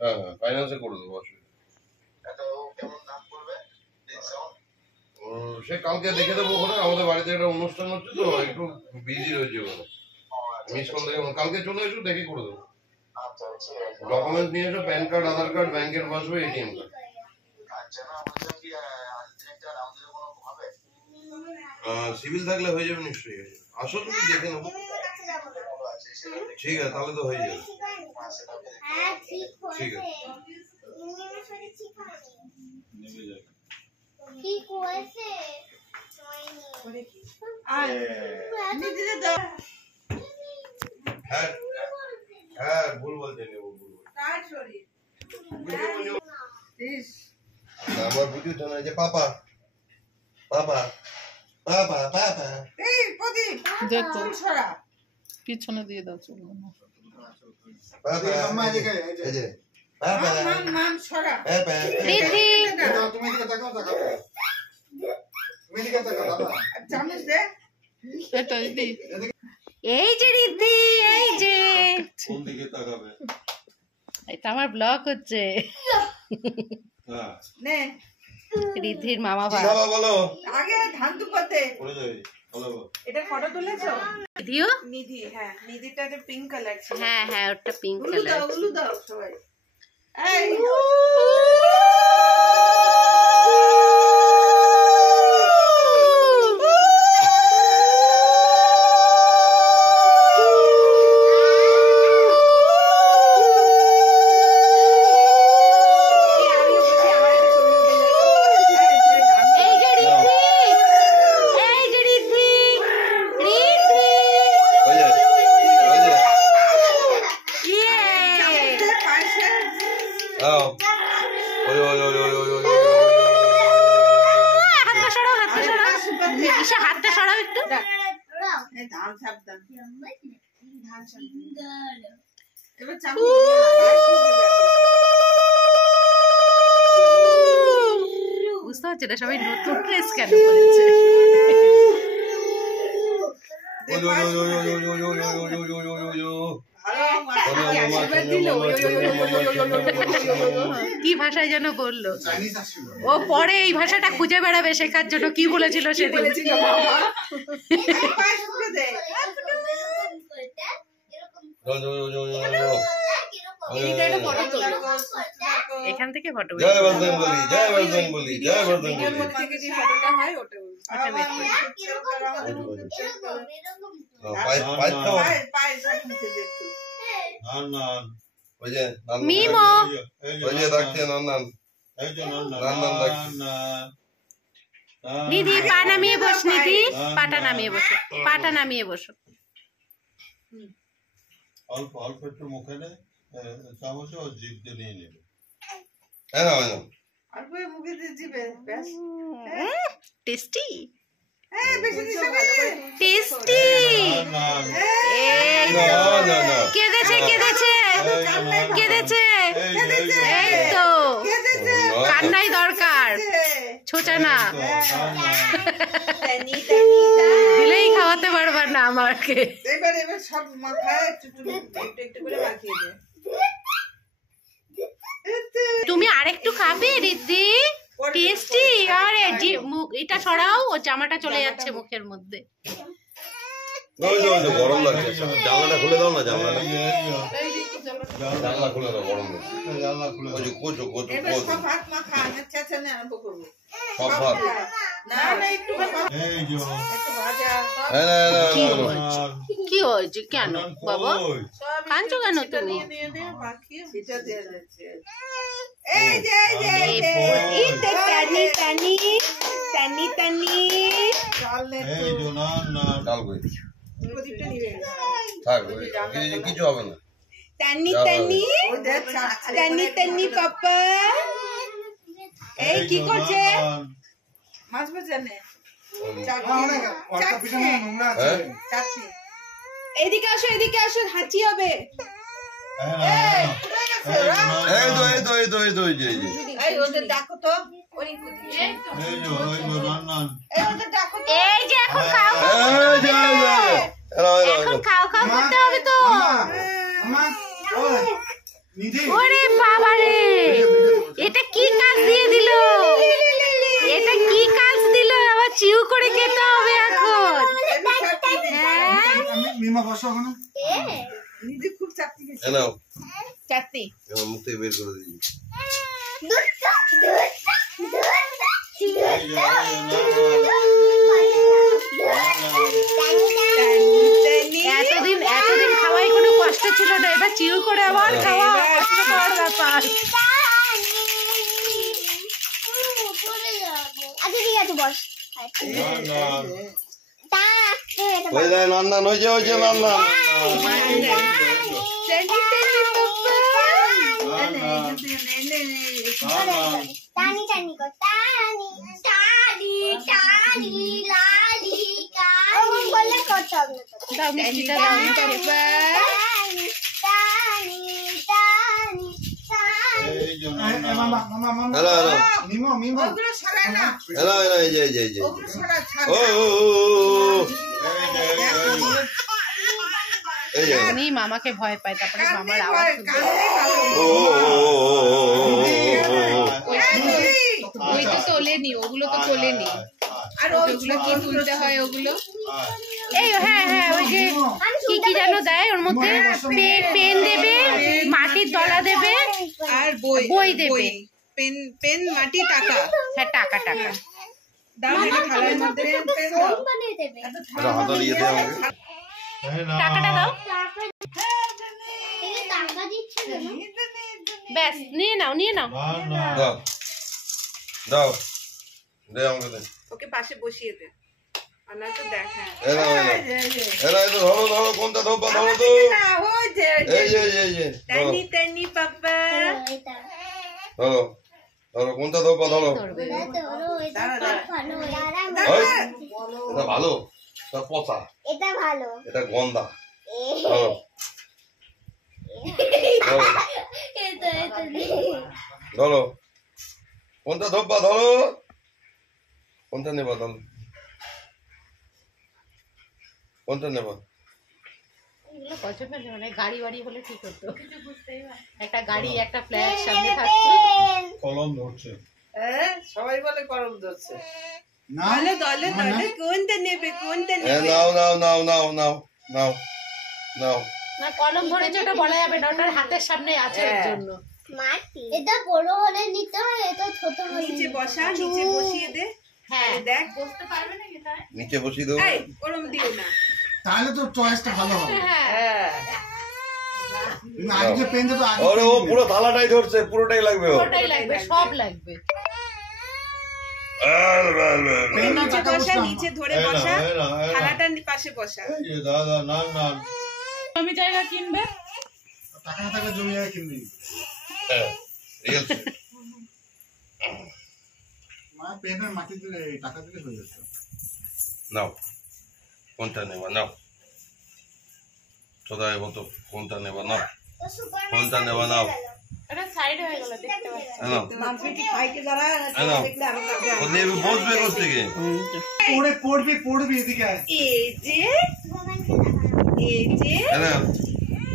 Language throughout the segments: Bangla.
হ্যাঁ ফাইন্যান্সে করে দেবো। সে কালকে দেখে দেবো ওখানে, আমাদের বাড়িতে একটা অনুষ্ঠান হচ্ছে তো একটু বিজি রয়েছে ওখানে, মিস করলে কালকে চলে এসো দেখে করে দেবো। ডকুমেন্ট নিয়ে এসো, প্যান কার্ড, আধার কার্ড, ব্যাংকের পাসবই, এটিএম কার্ড। সিভিল থাকলে হয়ে যাবে নিশ্চয়ই, আসো তুমি দেখে নেবো। ঠিক আছে তাহলে তো হয়ে যাবে। ঠিক আছে হ্যাঁ ভুল বলতে নেবো, আমার বুঝি তো না যে পাপা পাপা পাপা পাপা দেখো পিছনে দিয়ে দাও, চলবে না। পাপা মাম্মা এদিকে এই যে পাপা মাম ছড়া পাপা রিদ্ধি তুমি এদিকে তাকাও তাকাও, তুমি এদিকে তাকাও দাদা, চামচ দে এটা দিদি। এই যে রিদ্ধি, এই যে কোন দিকে তাকাবে? এটা আমার ব্লগ হচ্ছে। হ্যাঁ নে রিদ্ধির মামা কি খাবা বলো? আগে ধান দুপাতে পড়ে যাবে। বলো এটা ফটো তুলেছো? নিধিও নিধি, হ্যাঁ নিধিটা যে পিঙ্ক কালার ছিল। হ্যাঁ হ্যাঁ ওটা পিঙ্ক কালার। উলু দাও সবাই। এই হাতটা সরাও একটু। বুঝতে পারছি না সবাই নতুন ড্রেস কেন করেছে। কি ভাষায় যেন বললো, ও পরে এই ভাষাটা খুঁজে বেড়াবে শেখার জন্য। কি বলেছিল সেদিন? এখান থেকে ফটো জয় বজরংবলী, জয় বজরংবলী, জয় বজরংবলী। নিধি পা নামিয়ে বস, নিধি পাটা নামিয়ে বসো, পাটা নামিয়ে বসো। অল্প অল্প একটু মুখে নে, চামচ ও জিভ দিয়ে নিয়ে নেবে। Tasty tasty. কেঁদেছে কেঁদেছে কেঁদেছে, এই তো কান্নাই দরকার, ছোচা না দিলেই খাওয়াতে পারবার না আমাকে। তুমি আরেকটু খাবে রিদ্ধি? টেস্টি। আরে এটা সরাও, ও জামাটা চলে যাচ্ছে মুখের মধ্যে। গরম লাগছে, জানলাটা খুলে দাও না, জানলাটা জানলা খুলে দাও, গরম লাগছে। সব ভাত কি হয়েছে? কেন বাবা কাঁদছো কেন তুমি? কিছু হবে না। টানি টানি টানি টানি পাপা এই কি করছে? মাছ বাজানে এদিকে আসো, এদিকে আসো, হাঁচি হবে। ওদের ডাকো তো, এই যে এখন খাও, এখন খাও খাও করতে হবে তো। ওরে বাবা রে, এটা কি কাজ দিয়ে দিল, এটা কি কাজ দিল, আবার চিউ করে খেতে হবে এখন। মিমা বসো ওখানে। নিধি খুব চাপতি গেছে। নাও চাটনি এবার মুখ থেকে বের করে দিই। এতদিন খাওয়াই কোনো কষ্ট ছিল না, এবার চিউ করে আবার খাওয়া কষ্টকর ব্যাপার। আচ্ছা ঠিক আছে বস। ওই যে নান্নান, ওই যে নান্নান। টানি টানি কর, টানি টানি টানি লালি টানি বলে করতে হবে না তো। দাও মিষ্টিটা দাও, টানি টানি টানি মামা মামা মামা। হ্যালো হ্যালো মিমো মিমো। ওগুলো সরাই না, হ্যালো হ্যালো, এই যে ওগুলো সরা ছাড়। ও এই যে উনি মামাকে ভয় পায়, তারপরে মামার আওয়াজ শুনতে ওই তো তোলেনি, ওগুলো তো তোলেনি। আর ওগুলো কি তুলতে হয় ওগুলো, এই হ্যাঁ হ্যাঁ ওই যে কি যেন দেয় ওর মধ্যে, পেন দেবে, মাটির দলা দেবে, আর বই দেবে। পেন মাটি টাকা হ্যাঁ টাকা টাকা দাও, এটা থালার মধ্যে পেন দাও। ফোন বানিয়ে দেবে। এটা হাতা দিয়ে দে আমাকে। টাকাটা দাও, এই টাকা দিচ্ছে কেন? ব্যাস নিয়ে নাও নিয়ে নাও। দাও দাও, দে আমাকে দে। ওকে পাশে বসিয়ে দে, আর না তো দেখ। হ্যাঁ এলা এলা এলা, এই তো ধরো ধরো, কোনটা ধরবা ধরো তো। না, ওই যে এই যে ধরো টানি টানি পাপা। এটা ধরো ধরো, কোনটা ধরবা ধরো। ধরো, এটা খুব ভালো। ওই, এটা ভালো, এটা পচা, এটা ভালো। এটা গন্ধা। ধরো ধরো এটা ধরো, কোনটা ধরবা ধরো, কোনটা নেবা ধরো, কোনটা নেবা। এগুলো পছন্দ না, মানে গাড়ি বাড়ি হলে ঠিক হতো, একটা গাড়ি একটা ফ্ল্যাট সামনে থাকতো। কলম ধরছে। হ্যাঁ সবাই বলে গরম ধরছে। না দলে দলে দলে কোনটা নেবে, কোনটা হ্যাঁ নেবে? নাও নাও নাও নাও নাও নাও নাও। না কলম ধরেছে ওটা বলা যাবে না, ওটার হাতের সামনে আছে এর জন্য। মাটি। এটা বড় হলে নিতে হয়, এটা ছোট হলে নিচে বসা, নিচে বসিয়ে দে। হ্যাঁ দেখ নিচে বসিয়ে দেবো। এই গরম দিও না। তাহলে তো চয়েসটা ভালো হবে। হ্যাঁ না, আগে যে পেন দিত আগে। আরে ও পুরো থালাটাই ধরছে, পুরোটাই লাগবে ও। ওটাই লাগবে, সব লাগবে। পেন না নিচে টাকা বসা, বুঝতাম। নিচে ধরে বসা, থালাটার পাশে বসা। দাদা না না, আমি জায়গা কিনবে টাকা না থাকলে জমি জায়গা কিনবি। হ্যাঁ ঠিক আছে। মা পেনের মাটি দিলে টাকা দিলে হয়ে যেত। নাও, কোনটা নেবা নাও, সদা এবার তো কোনটা নেবা নাও, কোনটা নেবা নাও। এটা সাইড হয়ে গেল, দেখতে পাচ্ছি। নাও মানুষকে কি খাইতে দাঁড়া, নাও, দেখলে আরো লাগে। ও নেবে বসবে কোথা থেকে। পড়বি এদিকে আয়। এই যে নাও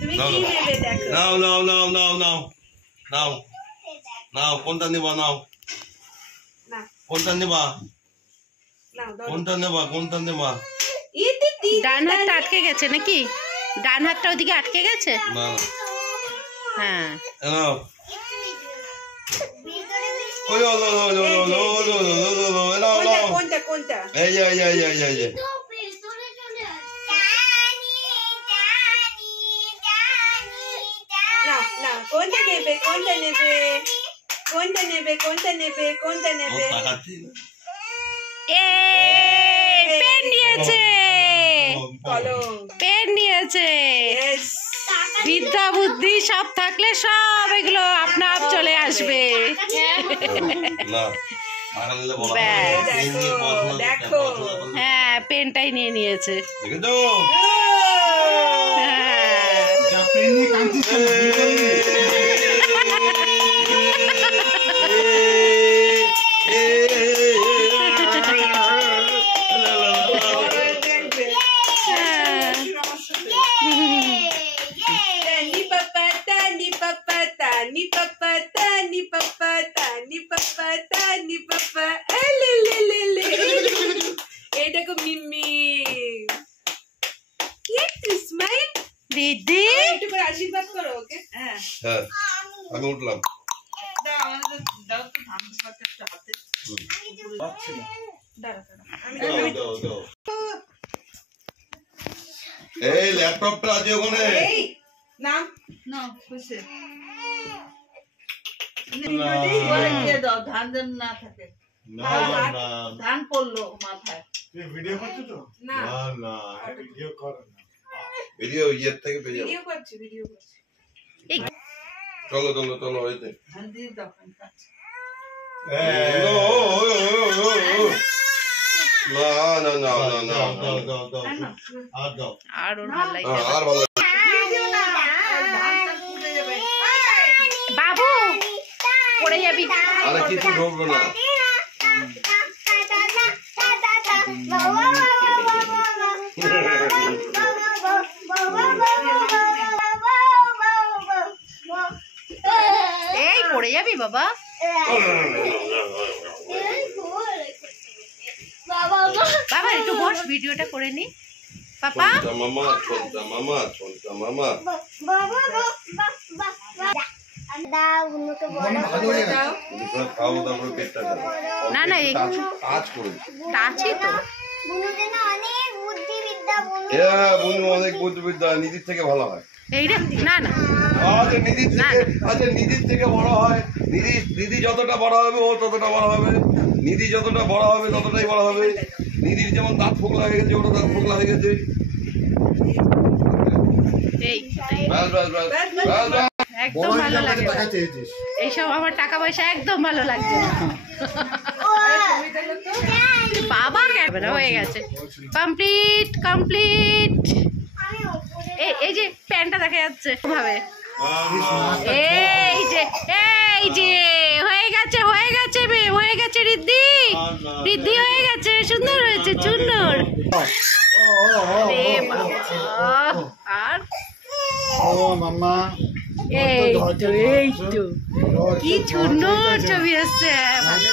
তুমি নাও, কি নেবে দেখো। নাও নাও নাও নাও নাও নাও নাও, কোনটা নেবা নাও, না কোনটা নেবা, নাও দাও। কোনটা নেবা, কোনটা নেবা। ইতি তি ডান হাতটা আটকে গেছে নাকি, ডান হাতটা ওইদিকে আটকে গেছে। না না, হ্যাঁ নাও। ওই লো লো লো লো লো লো লো লো লো লো, নাও কোনটা নাও। কোনটা কোনটা? এই যে এই যে এই যে এই যে এই যে। না না, কোনটা নেবে, কোনটা নেবে, কোনটা নেবে, কোনটা নেবে, কোনটা ও নেবে? তাকাচ্ছি। এ পেন নিয়েছে, কলম। পেন নিয়েছে। Yes. বিদ্যা বুদ্ধি সব থাকলে সব এগুলো আপনা আপ চলে আসবে। না, টাকা নিলে বলা হবে। ব্যাস। এই নিয়ে পড়াশোনা দেখো। করতে- হ্যাঁ পেনটাই নিয়ে নিয়েছে। দেখেছো? হ্যাঁ যা পেন নিয়ে কাঁদছিস কেন? ভুল করলি? দেখবে। হ্যাঁ। টানি পাপা, টানি papa, tani papa, tani papa, tani papa, tani papa. Le le le le. Hey, देखो मिम्मी. ये स्माइल. দিদি একটু করে আশীর্বাদ করো ওকে। হ্যাঁ। হ্যাঁ আমি উঠলাম। দাও আমাদের দাও তো ধান পাতা একটা হাতে। দাঁড়া দাঁড়া। এই ল্যাপটপটা আছে ওখানে। এই নাম না খুশি। দাও ধান যেন না থাকে। ধান পড়লো মাথায়। তুই ভিডিও করছিস তো? না না ভিডিও কর না। ভিডিও ইয়ের থেকে পেয়ে যাবো। ভিডিও করছি। চলো চলো চলো হয়েছে। ধান দিয়ে দাও। না না না না না আর ওর ভালো লাগে আর ভালো বাবু পড়ে যাবি আরে কিছু ঢুকবে না। এই পড়ে যাবি বাবা বাবা একটু বস ভিডিওটা করে নি পাপা ছোটা মামা খাও তারপরে পেটটা না না কাজ করে টাচই তো বন্ধু অনেক বুদ্ধিবিদ্যা নিজের থেকে ভালো হয়। এইটা না না নিজের থেকে বড় হয়। নিধি যতটা বড় হবে ও ততটা বড় হবে। নিধি যতটা বড় হবে ততটাই বড় হবে। নিধির যেমন দাঁত ফোকলা হয়ে গেছে ওটা দাঁত ফোকলা হয়ে গেছে। এই ব্যাস ব্যাস ব্যাস ব্যাস ব্যাস। একদম ভালো লাগে টাকা চেয়েছিস। এইসব আমার টাকা পয়সা একদম ভালো লাগছে না বাবা ক্যামেরা হয়ে গেছে কমপ্লিট কমপ্লিট এই যে প্যান্টটা দেখা যাচ্ছে ভাবে এই যে হয়ে গেছে বে হয়ে গেছে রিদ্ধি হয়ে গেছে সুন্দর হয়েছে সুন্দর আরে বাবা আর ও মাম্মা এই তো কি সুন্দর ছবি আসছে ভালো